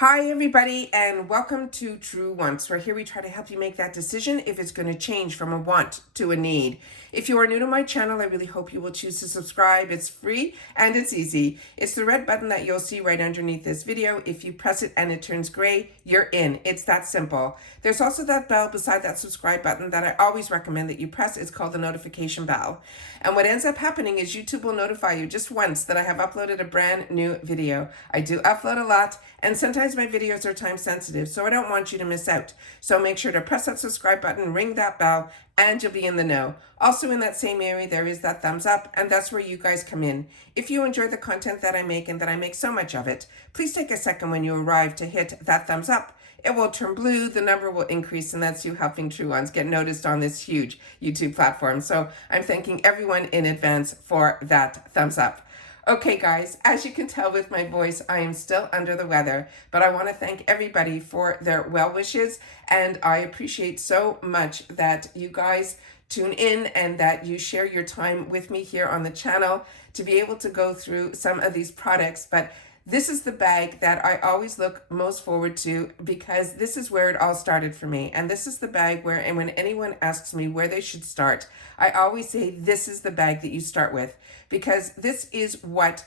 Hi everybody and welcome to True Wants, where here we try to help you make that decision if it's going to change from a want to a need. If you are new to my channel, I really hope you will choose to subscribe. It's free and it's easy. It's the red button that you'll see right underneath this video. If you press it and it turns gray, you're in. It's that simple. There's also that bell beside that subscribe button that I always recommend that you press. It's called the notification bell. And what ends up happening is YouTube will notify you just once that I have uploaded a brand new video. I do upload a lot, and sometimes my videos are time sensitive, so I don't want you to miss out. So make sure to press that subscribe button, ring that bell, and you'll be in the know. Also in that same area, there is that thumbs up, and that's where you guys come in. If you enjoy the content that I make and that I make so much of it, please take a second when you arrive to hit that thumbs up. It will turn blue, the number will increase, and that's you helping True Ones get noticed on this huge YouTube platform. So I'm thanking everyone in advance for that thumbs up. Okay, guys, as you can tell with my voice, I am still under the weather, but I want to thank everybody for their well wishes, and I appreciate so much that you guys tune in and that you share your time with me here on the channel to be able to go through some of these products. But this is the bag that I always look most forward to because this is where it all started for me. And this is the bag where, and when anyone asks me where they should start, I always say this is the bag that you start with, because this is what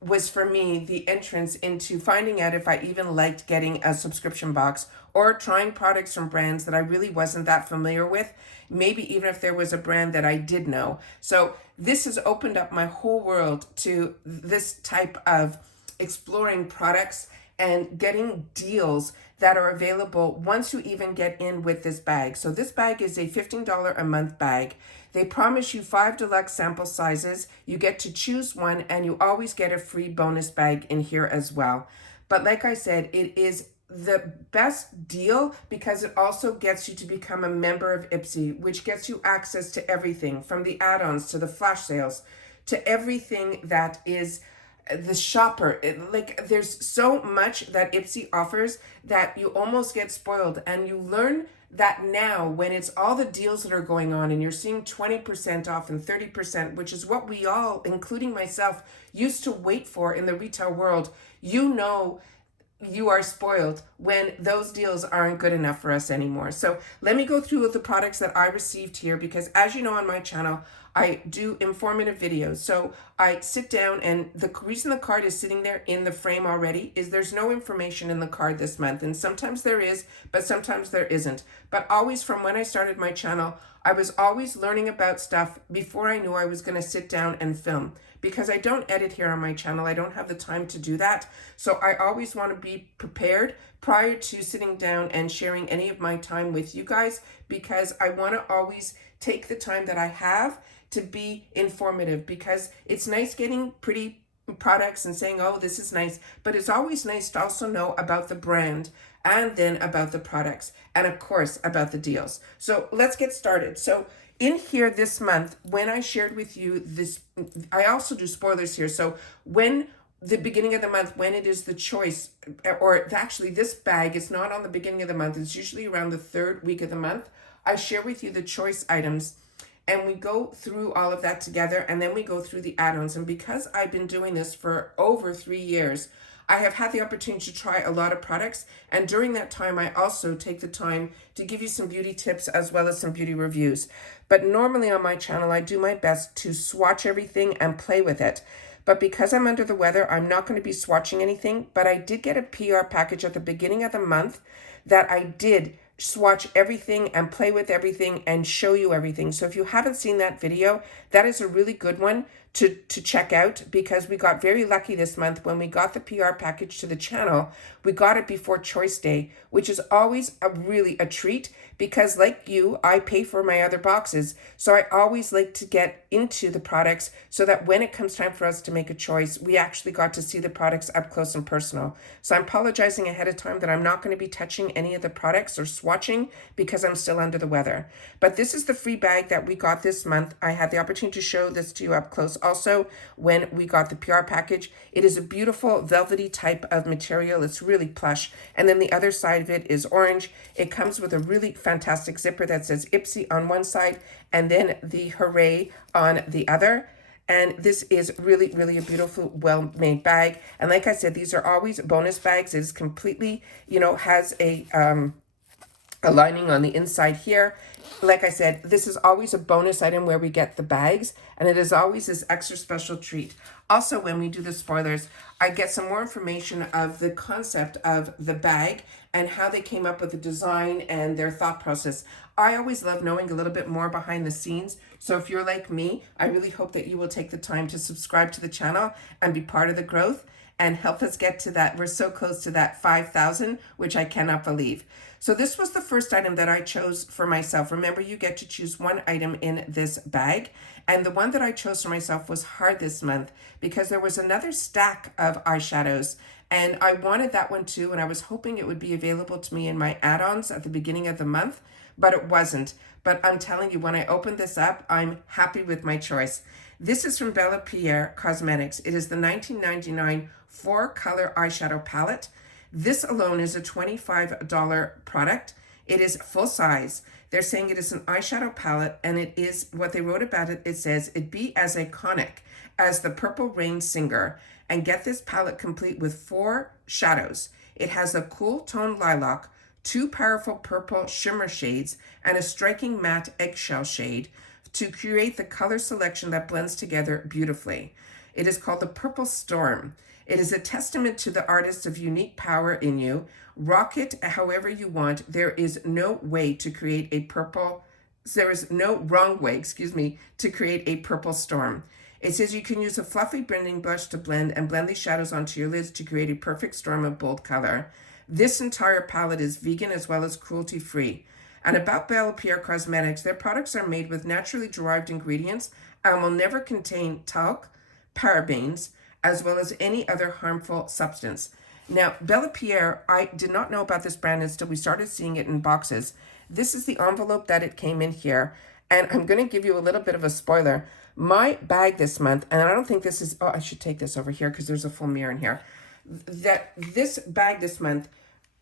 was for me the entrance into finding out if I even liked getting a subscription box or trying products from brands that I really wasn't that familiar with, maybe even if there was a brand that I did know. So this has opened up my whole world to this type of exploring products and getting deals that are available once you even get in with this bag. So this bag is a $15 a month bag. They promise you 5 deluxe sample sizes. You get to choose one, and you always get a free bonus bag in here as well. But like I said, it is the best deal because it also gets you to become a member of Ipsy, which gets you access to everything from the add-ons to the flash sales to everything that is the shopper. Like there's so much that Ipsy offers that you almost get spoiled, and you learn that now when it's all the deals that are going on and you're seeing 20% off and 30%, which is what we all, including myself, used to wait for in the retail world, you know you are spoiled when those deals aren't good enough for us anymore. So let me go through the products that I received here, because as you know on my channel, I do informative videos. So I sit down, and the reason the card is sitting there in the frame already is there's no information in the card this month. And sometimes there is, but sometimes there isn't. But always from when I started my channel, I was always learning about stuff before I knew I was going to sit down and film. Because I don't edit here on my channel, I don't have the time to do that. So I always want to be prepared prior to sitting down and sharing any of my time with you guys, because I want to always take the time that I have to be informative, because it's nice getting pretty products and saying, oh, this is nice, but it's always nice to also know about the brand and then about the products and of course about the deals. So let's get started. So in here this month, when I shared with you this, I also do spoilers here. So when the beginning of the month, when it is the choice, or actually this bag is not on the beginning of the month, it's usually around the 3rd week of the month, I share with you the choice items, and we go through all of that together, and then we go through the add-ons. And because I've been doing this for over 3 years, I have had the opportunity to try a lot of products. And during that time, I also take the time to give you some beauty tips as well as some beauty reviews. But normally on my channel, I do my best to swatch everything and play with it. But because I'm under the weather, I'm not going to be swatching anything. But I did get a PR package at the beginning of the month that I did swatch everything and play with everything and show you everything. So if you haven't seen that video, that is a really good one to check out, because we got very lucky this month when we got the PR package to the channel. We got it before Choice Day, which is always really a treat, because like you, I pay for my other boxes. So I always like to get into the products so that when it comes time for us to make a choice, we actually got to see the products up close and personal. So I'm apologizing ahead of time that I'm not going to be touching any of the products or swatching because I'm still under the weather. But this is the free bag that we got this month. I had the opportunity to show this to you up close also when we got the PR package. It is a beautiful velvety type of material. It's really plush. And then the other side of it is orange. It comes with a really fantastic zipper that says Ipsy on one side and then the Hooray on the other. And this is really, really a beautiful, well-made bag. And like I said, these are always bonus bags. It is completely, has a lining on the inside here. Like I said, this is always a bonus item where we get the bags, and it is always this extra special treat. Also, when we do the spoilers, I get some more information of the concept of the bag and how they came up with the design and their thought process. I always love knowing a little bit more behind the scenes. So if you're like me, I really hope that you will take the time to subscribe to the channel and be part of the growth and help us get to that. We're so close to that 5,000, which I cannot believe. So this was the first item that I chose for myself. Remember, you get to choose one item in this bag. And the one that I chose for myself was hard this month because there was another stack of eyeshadows. And I wanted that one too. And I was hoping it would be available to me in my add-ons at the beginning of the month, but it wasn't. But I'm telling you, when I opened this up, I'm happy with my choice. This is from Pierre Cosmetics. It is the 1999 4-color eyeshadow palette. This alone is a $25 product. It is full size. They're saying it is an eyeshadow palette, and it is, what they wrote about it, it says, it be as iconic as the Purple Rain singer. And get this palette complete with 4 shadows. It has a cool tone lilac, 2 powerful purple shimmer shades, and a striking matte eggshell shade to create the color selection that blends together beautifully. It is called the Purple Storm. It is a testament to the artist of unique power in you. Rock it however you want. There is no way to create a purple, there is no wrong way, to create a purple storm. It says you can use a fluffy blending brush to blend these shadows onto your lids to create a perfect storm of bold color. This entire palette is vegan as well as cruelty-free. And about Pierre Cosmetics, their products are made with naturally derived ingredients and will never contain talc, parabens, as well as any other harmful substance. Now, Pierre, I did not know about this brand until we started seeing it in boxes. This is the envelope that it came in here. And I'm going to give you a little bit of a spoiler. My bag this month, and I don't think this is, I should take this over here because there's a full mirror in here. That this bag this month,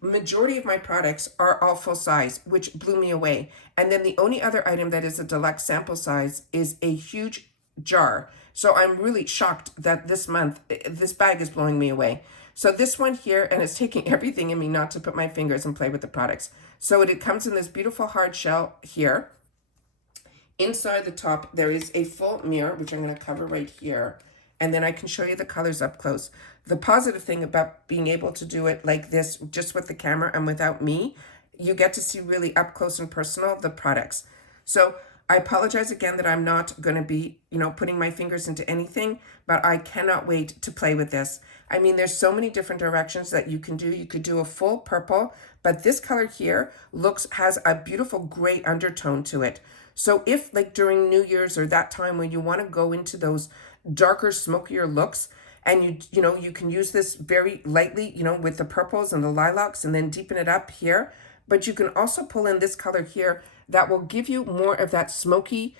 majority of my products are all full size, which blew me away. And then the only other item that is a deluxe sample size is a huge jar. So I'm really shocked that this month, this bag is blowing me away. So this one here, and it's taking everything in me not to put my fingers and play with the products. So it comes in this beautiful hard shell here. Inside the top, there is a full mirror, which I'm going to cover right here. And then I can show you the colors up close. The positive thing about being able to do it like this, just with the camera and without me, you get to see really up close and personal the products. So I apologize again that I'm not going to be, putting my fingers into anything, but I cannot wait to play with this. I mean, there's so many different directions that you can do. You could do a full purple, but this color here has a beautiful gray undertone to it. So if like during New Year's or that time when you want to go into those darker, smokier looks, and you can use this very lightly, with the purples and the lilacs, and then deepen it up here. But you can also pull in this color here that will give you more of that smoky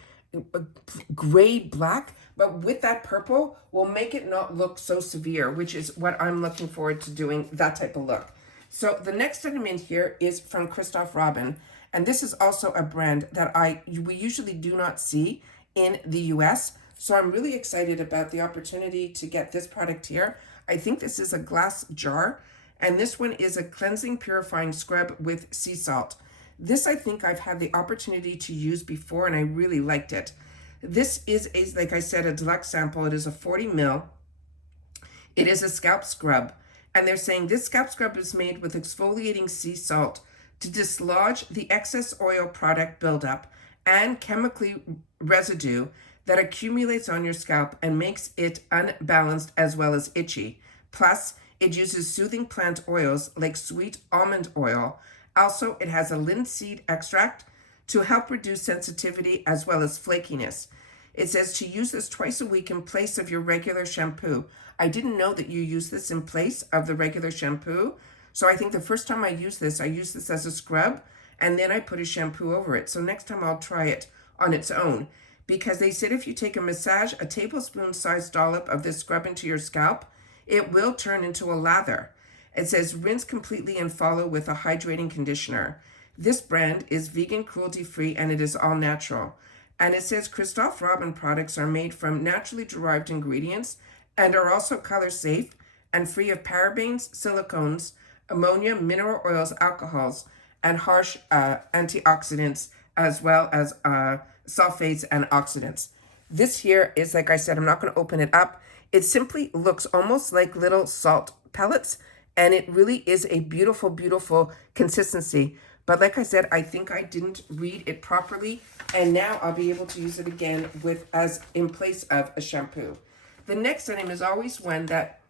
gray black, but with that purple will make it not look so severe, which is what I'm looking forward to doing, that type of look. So the next item in here is from Christophe Robin, and this is also a brand that we usually do not see in the US. So I'm really excited about the opportunity to get this product here. I think this is a glass jar, and this one is a cleansing purifying scrub with sea salt. This I think I've had the opportunity to use before, and I really liked it. This is, like I said, a deluxe sample. It is a 40 ml. It is a scalp scrub, and they're saying this scalp scrub is made with exfoliating sea salt to dislodge the excess oil product buildup and chemically residue that accumulates on your scalp and makes it unbalanced as well as itchy. Plus, it uses soothing plant oils like sweet almond oil. Also, it has a linseed extract to help reduce sensitivity as well as flakiness. It says to use this twice a week in place of your regular shampoo. I didn't know that you use this in place of the regular shampoo. So I think the first time I used this as a scrub, and then I put a shampoo over it. So next time I'll try it on its own. Because they said if you take a tablespoon-sized dollop of this scrub into your scalp, it will turn into a lather. It says rinse completely and follow with a hydrating conditioner. This brand is vegan, cruelty-free, and it is all natural. And it says Christophe Robin products are made from naturally derived ingredients and are also color safe and free of parabens, silicones, ammonia, mineral oils, alcohols, and harsh antioxidants, as well as sulfates and oxidants. This here is, like I said, I'm not going to open it up. It simply looks almost like little salt pellets, and it really is a beautiful, beautiful consistency. But like I said, I think I didn't read it properly, and now I'll be able to use it again as in place of a shampoo. The next item is always one that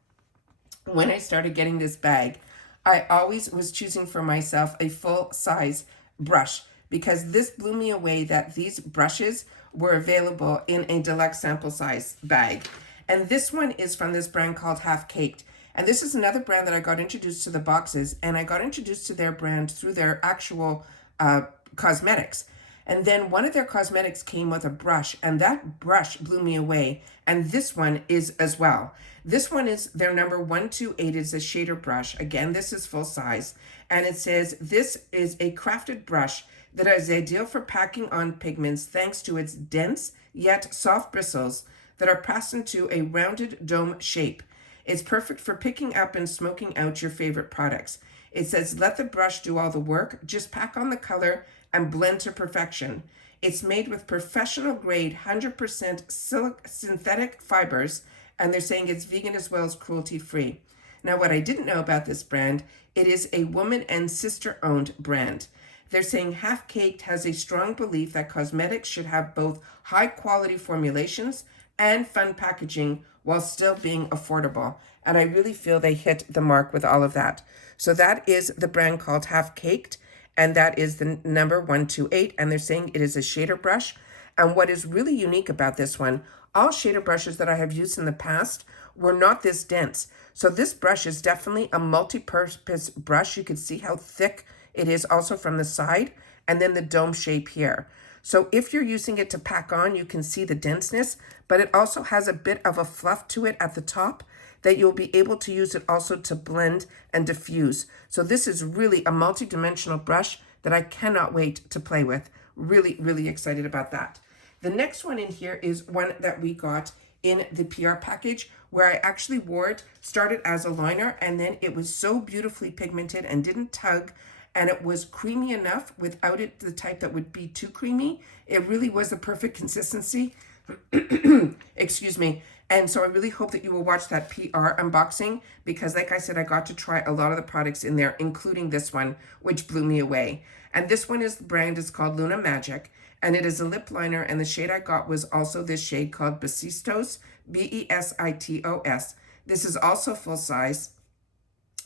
when I started getting this bag, I always was choosing for myself a full size brush, because this blew me away that these brushes were available in a deluxe sample size bag. And this one is from this brand called Half Caked. And this is another brand that I got introduced to the boxes, and I got introduced to their brand through their actual cosmetics. And then one of their cosmetics came with a brush, and that brush blew me away. And this one is as well. This one is their number 128. It's a shader brush. Again, this is full size. And it says, this is a crafted brush that is ideal for packing on pigments thanks to its dense yet soft bristles that are pressed into a rounded dome shape. It's perfect for picking up and smoking out your favorite products. It says, let the brush do all the work. Just pack on the color and blend to perfection. It's made with professional grade 100% synthetic fibers, and they're saying it's vegan as well as cruelty free. Now, what I didn't know about this brand, it is a woman and sister owned brand. They're saying Half Caked has a strong belief that cosmetics should have both high quality formulations and fun packaging while still being affordable. And I really feel they hit the mark with all of that. So that is the brand called Half Caked, and that is the number 128. And they're saying it is a shader brush. And what is really unique about this one, all shader brushes that I have used in the past were not this dense. So this brush is definitely a multi-purpose brush. You can see how thick it is also from the side, and then the dome shape here. So if you're using it to pack on, you can see the denseness, but it also has a bit of a fluff to it at the top that you'll be able to use it also to blend and diffuse. So this is really a multi-dimensional brush that I cannot wait to play with. Really, really excited about that. The next one in here is one that we got in the PR package, where I actually wore it, started as a liner, and then it was so beautifully pigmented and didn't tug, and it was creamy enough without it the type that would be too creamy. It really was the perfect consistency. Excuse me. And so I really hope that you will watch that PR unboxing, because like I said, I got to try a lot of the products in there, including this one, which blew me away. And this one is, the brand is called Luna Magic, and it is a lip liner, and the shade I got was also this shade called Besitos, Besitos. This is also full size.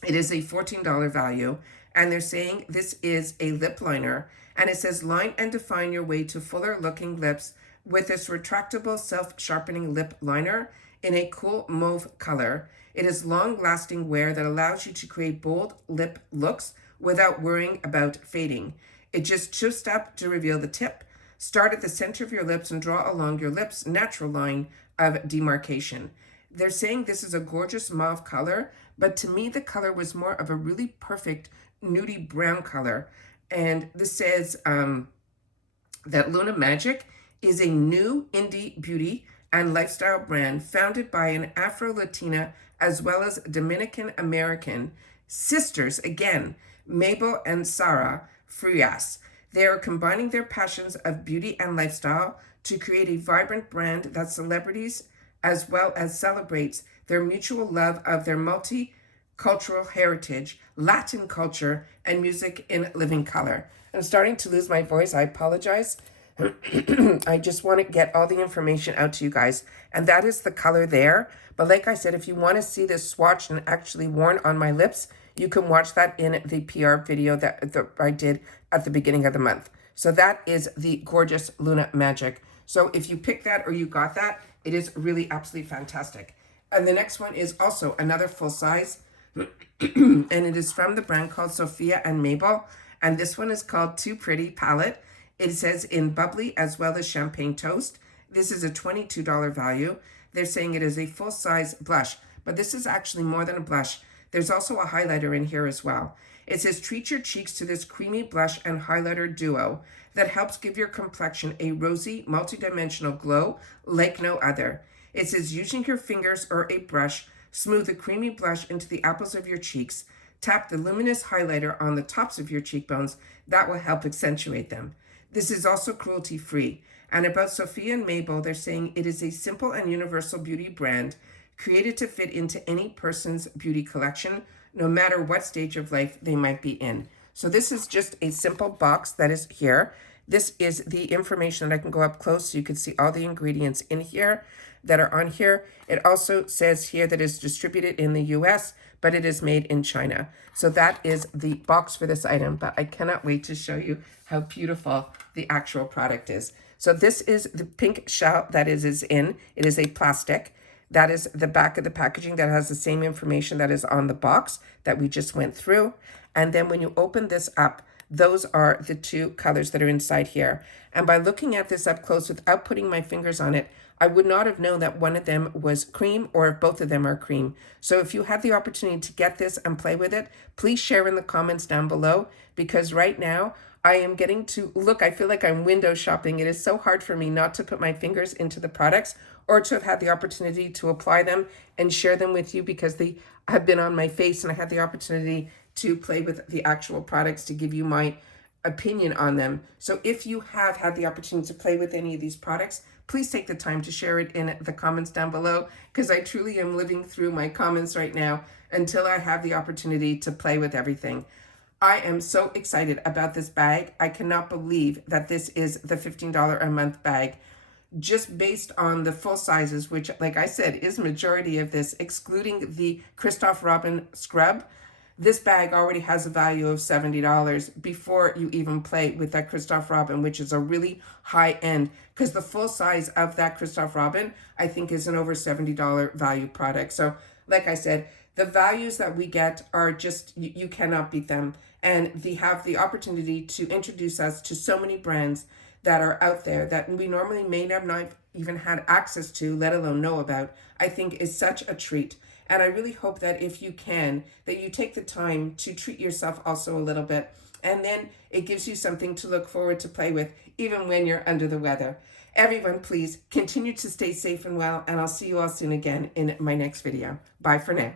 It is a $14 value, and they're saying this is a lip liner, and it says line and define your way to fuller looking lips with this retractable self-sharpening lip liner in a cool mauve color. It is long-lasting wear that allows you to create bold lip looks without worrying about fading. It just shifts up to reveal the tip. Start at the center of your lips and draw along your lips' natural line of demarcation. They're saying this is a gorgeous mauve color, but to me the color was more of a really perfect nudie brown color. And this says that Luna Magic is a new indie beauty and lifestyle brand founded by an Afro-Latina as well as Dominican American sisters, again, Mabel and Sarah Frias. They are combining their passions of beauty and lifestyle to create a vibrant brand that celebrities as well as celebrates their mutual love of their multicultural heritage, Latin culture, and music in living color. I'm starting to lose my voice. I apologize. I just want to get all the information out to you guys. And that is the color there. But like I said, if you want to see this swatched and actually worn on my lips, you can watch that in the PR video that I did at the beginning of the month. So that is the gorgeous Luna Magic. So if you picked that or you got that, it is really absolutely fantastic. And the next one is also another full size. And it is from the brand called Sophia and Mabelle. And this one is called Too Pretty Palette. It says in bubbly as well as champagne toast. This is a $22 value. They're saying it is a full-size blush, but this is actually more than a blush. There's also a highlighter in here as well. It says, treat your cheeks to this creamy blush and highlighter duo that helps give your complexion a rosy, multidimensional glow like no other. It says, using your fingers or a brush, smooth the creamy blush into the apples of your cheeks. Tap the luminous highlighter on the tops of your cheekbones. That will help accentuate them. This is also cruelty-free. And about Sophia and Mabelle, they're saying it is a simple and universal beauty brand created to fit into any person's beauty collection, no matter what stage of life they might be in. So this is just a simple box that is here. This is the information that I can go up close so you can see all the ingredients in here that are on here. It also says here that it's distributed in the US, but it is made in China. So that is the box for this item, but I cannot wait to show you how beautiful the actual product is. So this is the pink shell that is in. It is a plastic. That is the back of the packaging that has the same information that is on the box that we just went through. And then when you open this up, those are the two colors that are inside here. And by looking at this up close without putting my fingers on it, I would not have known that one of them was cream or if both of them are cream. So if you had the opportunity to get this and play with it, please share in the comments down below, because right now I am getting to look, I feel like I'm window shopping. It is so hard for me not to put my fingers into the products or to have had the opportunity to apply them and share them with you, because they have been on my face and I had the opportunity to play with the actual products to give you my opinion on them. So if you have had the opportunity to play with any of these products, please take the time to share it in the comments down below, because I truly am living through my comments right now until I have the opportunity to play with everything. I am so excited about this bag. I cannot believe that this is the $15 a month bag, just based on the full sizes, which, like I said, is majority of this, excluding the Christophe Robin scrub. This bag already has a value of $70 before you even play with that Christophe Robin, which is a really high end, because the full size of that Christophe Robin, I think, is an over $70 value product. So like I said, the values that we get are just, you cannot beat them. And they have the opportunity to introduce us to so many brands that are out there that we normally may have not even had access to, let alone know about. I think is such a treat. And I really hope that if you can, that you take the time to treat yourself also a little bit. And then it gives you something to look forward to play with, even when you're under the weather. Everyone, please continue to stay safe and well. And I'll see you all soon again in my next video. Bye for now.